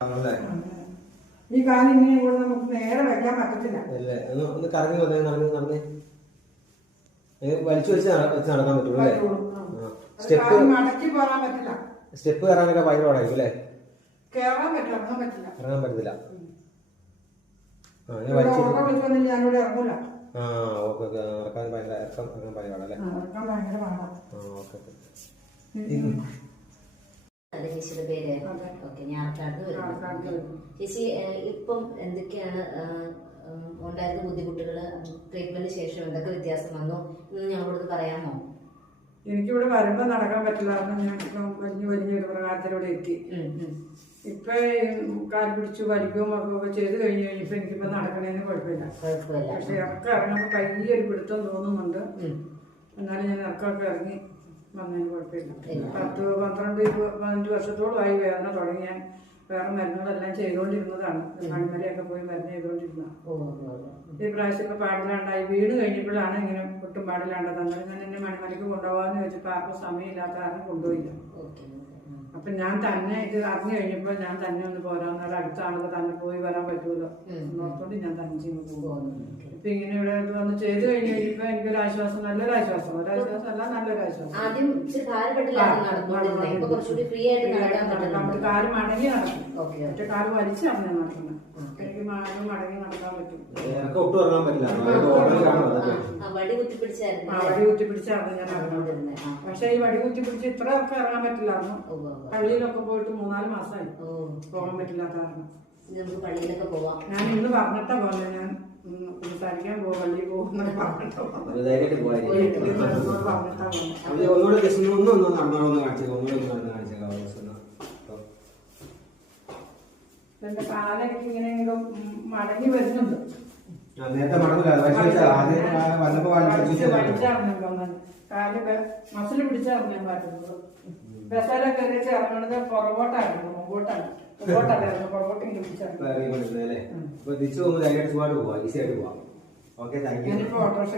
ഈ കാലം ഇങ്ങനെ കൂടെ നമുക്ക് നേരെ വെക്കാൻ പറ്റത്തില്ല. ഒന്ന് കറങ്ങി നടന്നേ വലിച്ചു വെച്ച് നടക്കാൻ പറ്റുള്ളൂ അല്ലേ? മടക്കി പോകാൻ പറ്റില്ല. സ്റ്റെപ്പ് കയറാനൊക്കെ ഭയങ്കര പാടായിരിക്കും അല്ലേ? കേറാൻ പറ്റില്ല, ഇറങ്ങാൻ പറ്റില്ല. ഞാനിവിടെ ഇറങ്ങൂല. നടക്കാൻ ഭയങ്കര ഇറങ്ങാൻ പാടല്ലേ? ഭയങ്കര പാടാ. ചേച്ചിയുടെ പേര് ഓക്കെ. ഞാർക്കാട് ചേച്ചി, ഇപ്പം എന്തൊക്കെയാണ് ഉണ്ടായിരുന്ന ബുദ്ധിമുട്ടുകൾ, ട്രീറ്റ്മെന്റിന് ശേഷം എന്തൊക്കെ വ്യത്യാസം വന്നു എന്ന് ഞങ്ങളോട് പറയാമോ? എനിക്കിവിടെ വരുമ്പോ നടക്കാൻ പറ്റില്ലായിരുന്നു. ഞാൻ വലിയൊരു പ്രകാരത്തിലൂടെ എത്തി. ഇപ്പൊ കാൽ പിടിച്ചു വലിക്കുകയും ഒക്കെ ചെയ്ത് കഴിഞ്ഞപ്പോ എനിക്കിപ്പോ നടക്കണേന്ന് കുഴപ്പമില്ല. പക്ഷെ ഇറങ്ങുമ്പോ വലിയൊരു പിടുത്തം തോന്നുന്നുണ്ട്. എന്നാലും ഞാൻ ഇറക്കമൊക്കെ ഇറങ്ങി വന്നതിന് കുഴപ്പമില്ല. 10-12-15 വർഷത്തോളമായി വേദന തുടങ്ങി. ഞാൻ വേറെ മരുന്നുകളെല്ലാം ചെയ്തുകൊണ്ടിരുന്നതാണ്. മണിമലയൊക്കെ പോയി മരുന്ന് ചെയ്തുകൊണ്ടിരുന്ന. ഈ പ്രാവശ്യം ഇപ്പൊ പാടില്ലാണ്ടായി. വീട് കഴിഞ്ഞപ്പോഴാണ് ഇങ്ങനെ ഒട്ടും പാടില്ലാണ്ടത്. അന്നേരം ഞാൻ എന്നെ മണിമലയ്ക്ക് കൊണ്ടുപോകാന്ന് ചോദിച്ചപ്പോ ആർക്കും സമയമില്ലാത്ത കാരണം കൊണ്ടുപോയില്ല. അപ്പൊ ഞാൻ തന്നെ ഇത് അറിഞ്ഞു കഴിഞ്ഞപ്പോ ഞാൻ തന്നെ ഒന്ന് പോരാന്നേരം അടുത്ത ആളുകൾ തന്നെ പോയി വരാൻ പറ്റുമല്ലോ എന്നോർത്തോണ്ട് ഞാൻ തന്നെ ചെയ്യുന്നു പോകുന്നു. ഇപ്പൊ ഇങ്ങനെ ഇവിടെ വന്ന് ചെയ്ത് കഴിഞ്ഞ് കഴിഞ്ഞപ്പോ എനിക്കൊരു ആശ്വാസം, നല്ലൊരു ആശ്വാസം. ഒരാശ്വാസം അല്ല, നല്ലൊരു ആശ്വാസം. നമുക്ക് കാല് മടങ്ങി നടക്കും. മറ്റേ കാല് വലിച്ചാണ് ഞാൻ നടക്കുന്നത്. എനിക്ക് മടങ്ങി നടക്കാൻ പറ്റും. വടി കുത്തിപ്പിടിച്ചായിരുന്നു ഞാൻ ഇറങ്ങുന്നത്. പക്ഷെ ഈ വടി കുത്തിപ്പിടിച്ച് ഇത്ര ഒക്കെ ഇറങ്ങാൻ പറ്റില്ലായിരുന്നു. പള്ളിയിലൊക്കെ പോയിട്ട് 3-4 മാസമായി പോകാൻ പറ്റില്ലാത്ത കാരണം. പള്ളിയിലൊക്കെ പോവാം. ഞാൻ ഇന്ന് പറഞ്ഞിട്ടാ പോലെ ഞാൻ സംസാരിക്കാൻ പോകും, പള്ളിയിൽ പോകുന്ന പറഞ്ഞിട്ടാ എന്റെ കാലൊക്കെ ഇങ്ങനെ മടങ്ങി വരുന്നുണ്ട്. കാല് മസിൽ പിടിച്ചറിഞ്ഞാൻ പറ്റുന്നത്. ബസ്സേലൊക്കെ കയറിച്ച് ഇറങ്ങണത് പുറകോട്ടായിരുന്നു, മുമ്പോട്ടല്ലായിരുന്നു, പുറകോട്ടിങ്ങനെ പിടിച്ചറിഞ്ഞു. തിരിച്ചു പോകുമ്പോൾ ധൈര്യമായിട്ട് പോവാം, ഈസി ആയിട്ട് പോവാം. Okay, thank you. ഞാനിപ്പോ ഓട്ടോറിക്ഷ